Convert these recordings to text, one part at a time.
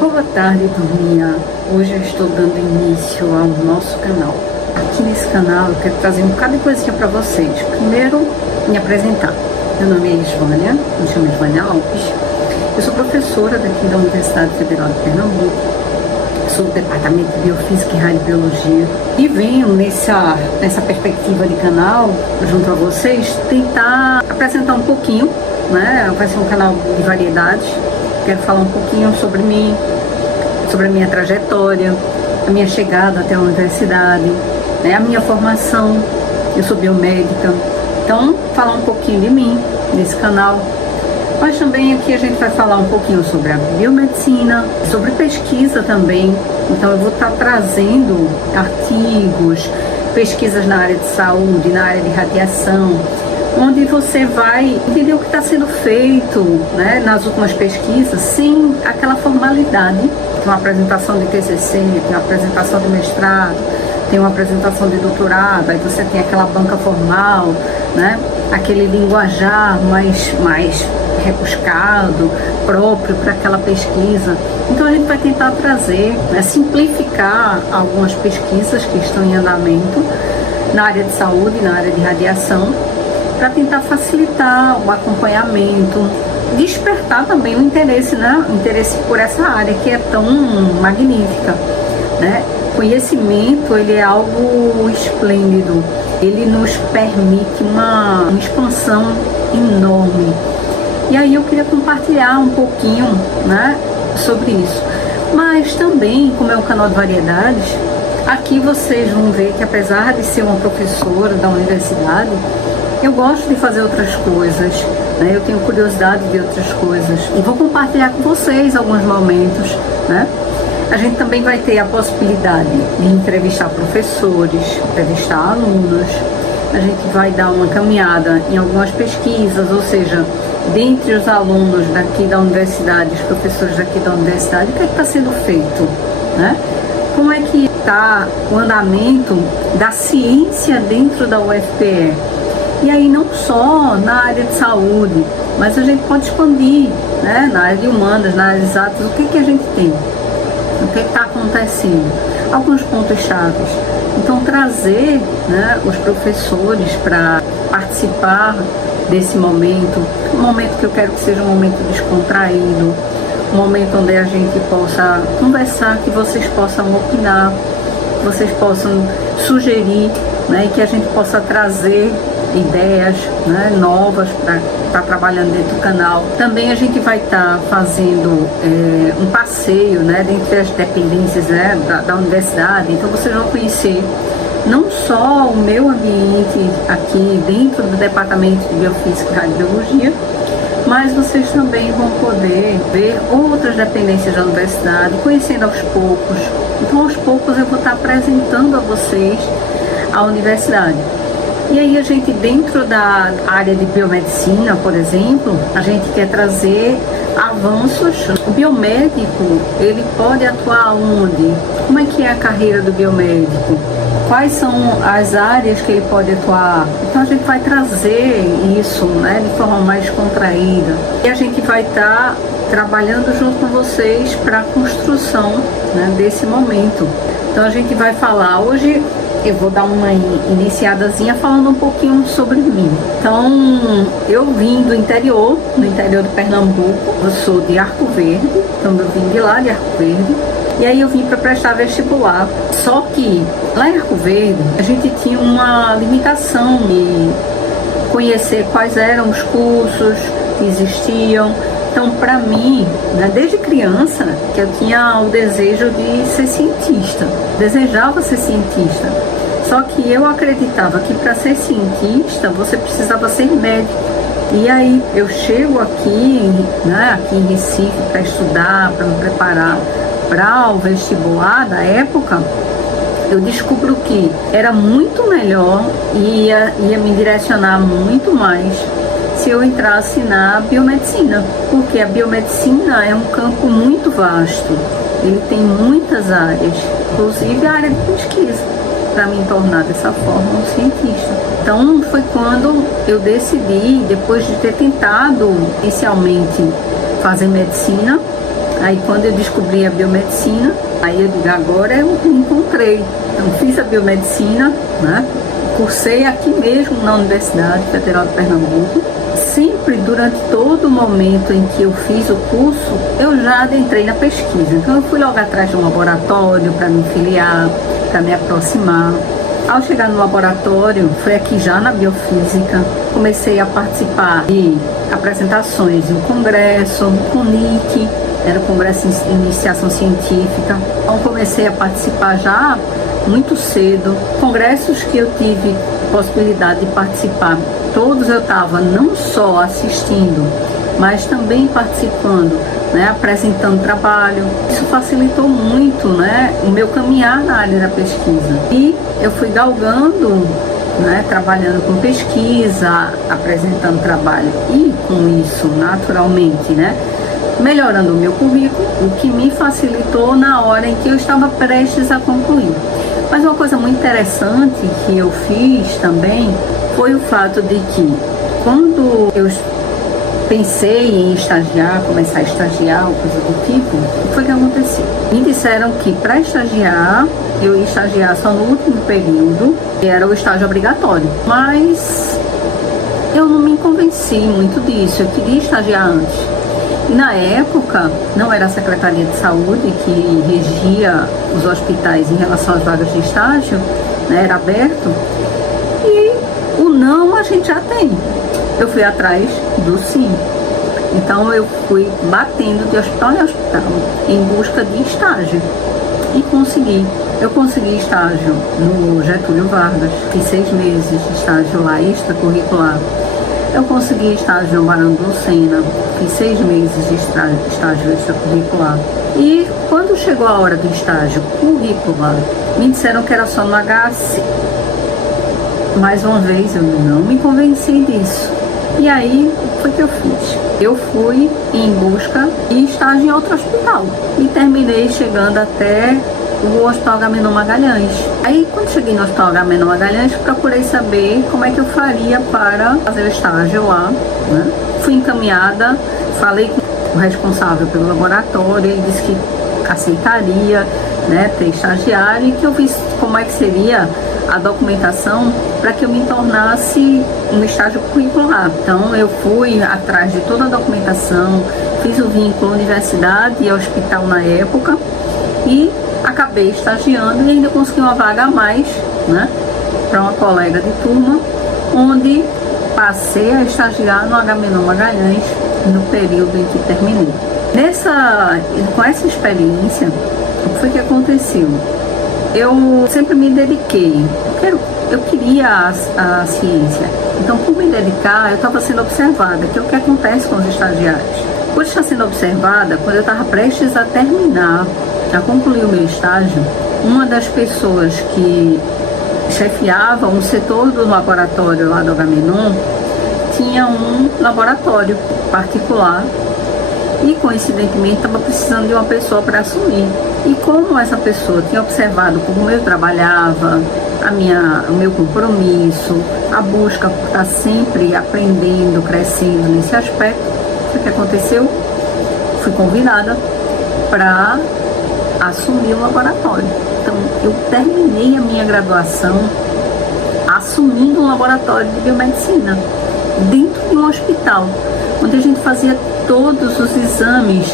Boa tarde, turminha. Hoje eu estou dando início ao nosso canal. Aqui nesse canal eu quero trazer um bocado de coisinha para vocês. Primeiro, me apresentar. Meu nome é Isvânia, me chamo Isvânia Alves. Eu sou professora daqui da Universidade Federal de Pernambuco. Sou do Departamento de Biofísica e Radiobiologia. E venho nessa perspectiva de canal, junto a vocês, tentar apresentar um pouquinho, né? Vai ser um canal de variedades. Quero falar um pouquinho sobre mim, sobre a minha trajetória, a minha chegada até a universidade, né, a minha formação. Eu sou biomédica, então falar um pouquinho de mim nesse canal. Mas também aqui a gente vai falar um pouquinho sobre a biomedicina, sobre pesquisa também. Então eu vou estar trazendo artigos, pesquisas na área de saúde, na área de radiação, onde você vai entender o que está sendo feito, né, nas últimas pesquisas, sem aquela formalidade. Tem uma apresentação de TCC, tem uma apresentação de mestrado, tem uma apresentação de doutorado, aí você tem aquela banca formal, né, aquele linguajar mais rebuscado, próprio para aquela pesquisa. Então a gente vai tentar trazer, né, simplificar algumas pesquisas que estão em andamento na área de saúde, na área de radiação, para tentar facilitar o acompanhamento, despertar também o interesse, né? O interesse por essa área que é tão magnífica, né? Conhecimento, ele é algo esplêndido, ele nos permite uma expansão enorme. E aí eu queria compartilhar um pouquinho, né, sobre isso. Mas também, como é um canal de variedades, aqui vocês vão ver que, apesar de ser uma professora da universidade, eu gosto de fazer outras coisas, né? Eu tenho curiosidade de outras coisas e vou compartilhar com vocês alguns momentos, né? A gente também vai ter a possibilidade de entrevistar professores, entrevistar alunos. A gente vai dar uma caminhada em algumas pesquisas, ou seja, dentre os alunos daqui da universidade, os professores daqui da universidade, o que é que está sendo feito, né? Como é que está o andamento da ciência dentro da UFPE? E aí não só na área de saúde, mas a gente pode expandir, né, na área de humanas, na área de exatas, o que a gente tem, o que está acontecendo, alguns pontos chaves. Então trazer, né, os professores para participar desse momento, um momento que eu quero que seja um momento descontraído, um momento onde a gente possa conversar, que vocês possam opinar, que vocês possam sugerir, né, e que a gente possa trazer ideias, né, novas para estar trabalhando dentro do canal. Também a gente vai estar fazendo um passeio, né, dentre as dependências, né, da universidade. Então vocês vão conhecer não só o meu ambiente aqui dentro do Departamento de Biofísica e Radiobiologia, mas vocês também vão poder ver outras dependências da universidade, conhecendo aos poucos. Então aos poucos eu vou estar apresentando a vocês a universidade. E aí a gente, dentro da área de biomedicina, por exemplo, a gente quer trazer avanços. O biomédico, ele pode atuar onde? Como é que é a carreira do biomédico? Quais são as áreas que ele pode atuar? Então a gente vai trazer isso, né, de forma mais contraída. E a gente vai estar trabalhando junto com vocês para a construção, né, desse momento. Então a gente vai falar hoje. Eu vou dar uma iniciadazinha falando um pouquinho sobre mim. Então, eu vim do interior, de Pernambuco. Eu sou de Arco Verde, então eu vim de lá de Arco Verde. E aí eu vim para prestar vestibular. Só que lá em Arco Verde, a gente tinha uma limitação de conhecer quais eram os cursos que existiam. Então, para mim, né, desde criança, que eu tinha o desejo de ser cientista, desejava ser cientista. Só que eu acreditava que para ser cientista, você precisava ser médico. E aí eu chego aqui, né, aqui em Recife, para estudar, para me preparar para o vestibular da época, eu descubro que era muito melhor e ia me direcionar muito mais se eu entrasse na biomedicina, porque a biomedicina é um campo muito vasto, ele tem muitas áreas, inclusive a área de pesquisa, para me tornar dessa forma um cientista. Então foi quando eu decidi, depois de ter tentado inicialmente fazer medicina, aí quando eu descobri a biomedicina, aí eu digo, agora eu encontrei. Então fiz a biomedicina, né? Cursei aqui mesmo na Universidade Federal de Pernambuco. Sempre, durante todo o momento em que eu fiz o curso, eu já adentrei na pesquisa. Então eu fui logo atrás de um laboratório para me filiar, para me aproximar. Ao chegar no laboratório, foi aqui já na biofísica, comecei a participar de apresentações em congresso, com NIC, era o Congresso de Iniciação Científica. Então comecei a participar já muito cedo. Congressos que eu tive possibilidade de participar, todos eu estava não só assistindo, mas também participando, né, apresentando trabalho. Isso facilitou muito, né, o meu caminhar na área da pesquisa. E eu fui galgando, né, trabalhando com pesquisa, apresentando trabalho e com isso, naturalmente, né, melhorando o meu currículo, o que me facilitou na hora em que eu estava prestes a concluir. Mas uma coisa muito interessante que eu fiz também foi o fato de que quando eu pensei em estagiar, começar a estagiar, ou coisa do tipo, o que foi que aconteceu? Me disseram que para estagiar, eu ia estagiar só no último período, que era o estágio obrigatório. Mas eu não me convenci muito disso, eu queria estagiar antes. E na época, não era a Secretaria de Saúde que regia os hospitais em relação às vagas de estágio, né, era aberto, e o não a gente já tem. Eu fui atrás do sim. Então eu fui batendo de hospital em hospital em busca de estágio e consegui. Eu consegui estágio no Getúlio Vargas, fiz 6 meses de estágio lá extracurricular. Eu consegui estágio no Barão do Lucena, fiz 6 meses de estágio extracurricular. E quando chegou a hora do estágio curricular, me disseram que era só no HC. Mais uma vez, eu não me convenci disso. E aí, o que foi que eu fiz? Eu fui em busca de estágio em outro hospital. E terminei chegando até o Hospital Agamenon Magalhães. Aí, quando cheguei no Hospital Agamenon Magalhães, procurei saber como é que eu faria para fazer o estágio lá, né? Fui encaminhada, falei com o responsável pelo laboratório, ele disse que aceitaria, né, ter estagiário, e que eu visse como é que seria a documentação para que eu me tornasse um estágio curricular. Então eu fui atrás de toda a documentação, fiz o vínculo universidade e hospital na época e acabei estagiando e ainda consegui uma vaga a mais, né, para uma colega de turma, onde passei a estagiar no Agamenon Magalhães no período em que terminei. Com essa experiência, o que foi que aconteceu? Eu sempre me dediquei, eu queria a ciência, então por me dedicar eu estava sendo observada, que é o que acontece com os estagiários. Por estar sendo observada, quando eu estava prestes a terminar, a concluir o meu estágio, uma das pessoas que chefiava um setor do laboratório lá do Agamenon tinha um laboratório particular e coincidentemente estava precisando de uma pessoa para assumir. E como essa pessoa tinha observado como eu trabalhava, o meu compromisso, a busca por estar sempre aprendendo, crescendo nesse aspecto, o que aconteceu? Fui convidada para assumir o laboratório. Então eu terminei a minha graduação assumindo um laboratório de biomedicina dentro de um hospital, onde a gente fazia todos os exames,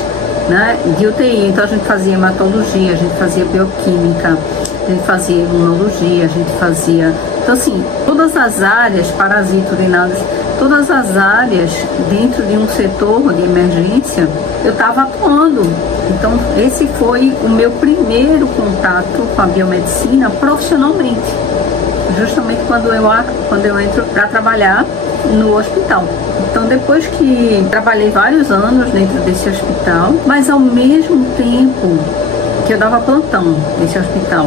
né, de UTI. Então a gente fazia hematologia, a gente fazia bioquímica, a gente fazia imunologia, a gente fazia... Então assim, todas as áreas, parasito urinários, todas as áreas dentro de um setor de emergência, eu estava atuando. Então esse foi o meu primeiro contato com a biomedicina profissionalmente, justamente quando eu entro para trabalhar no hospital. Então depois que trabalhei vários anos dentro desse hospital, mas ao mesmo tempo que eu dava plantão nesse hospital,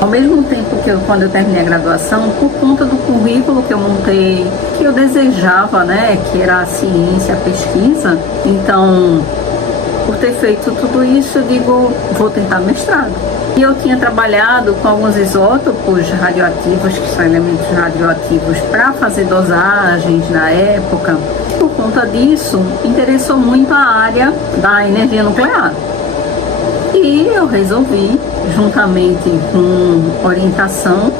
ao mesmo tempo que quando eu terminei a graduação, por conta do currículo que eu montei, que eu desejava, né, que era a ciência, a pesquisa, então Por ter feito tudo isso, eu digo, vou tentar mestrado. E eu tinha trabalhado com alguns isótopos radioativos, que são elementos radioativos, para fazer dosagens na época. Por conta disso, interessou muito a área da energia nuclear. E eu resolvi, juntamente com orientação,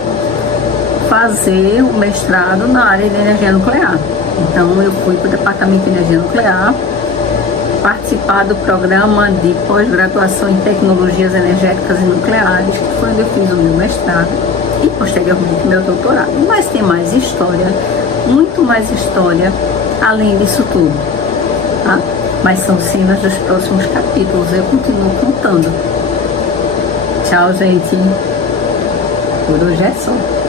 fazer o mestrado na área de energia nuclear. Então eu fui para o Departamento de Energia Nuclear, participar do programa de pós-graduação em tecnologias energéticas e nucleares, que foi onde eu fiz o meu mestrado e posteriormente meu doutorado. Mas tem mais história, muito mais história além disso tudo, tá? Mas são cenas dos próximos capítulos, eu continuo contando. Tchau, gente. Por hoje é só.